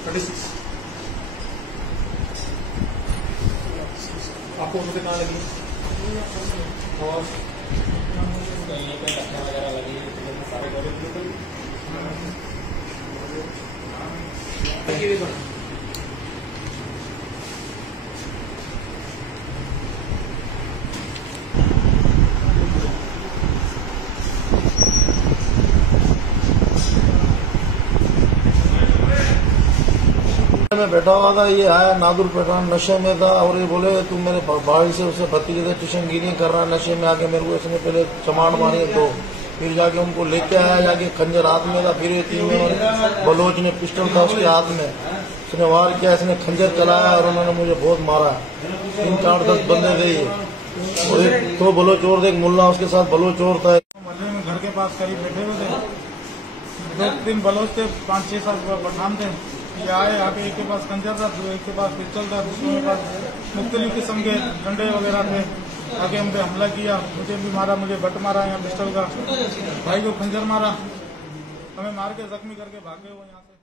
36। आपको उनसे कहाँ लगी और कहीं पे लखन वगैरह लगी सारे मैं बैठा हुआ था, ये आया नादुर पठान नशे में था और ये बोले तू मेरे भाई से उसे भतीजे से ट्यूशनगिरी कर रहा है। नशे में आके मेरे को इसने पहले चमाड़ मारी तो फिर जाके उनको लेके आया, जाके खंजर हाथ में था, फिर तीन बलोच ने पिस्टल था उसके हाथ में, उसने वार किया, इसने खंजर चलाया और उन्होंने मुझे बहुत मारा। 3-4-10 बंदे थे ये और एक तो बलोच और एक मुल्ला उसके साथ बलोच और था। मोहल्ले में घर के पास करीब बैठे हुए थे, 2-3 बलोच थे, 5-6-7 पठान थे। ये आए, आके एक के पास खंजर था, एक के पास पिस्टल था, दूसरे के पास मुख्तलिफ किस्म के डंडे वगैरह थे। आके हम पे हमला किया, मुझे भी मारा, मुझे बट मारा यहाँ पिस्टल का, भाई को खंजर मारा, हमें मार के जख्मी करके भागे वो यहाँ से।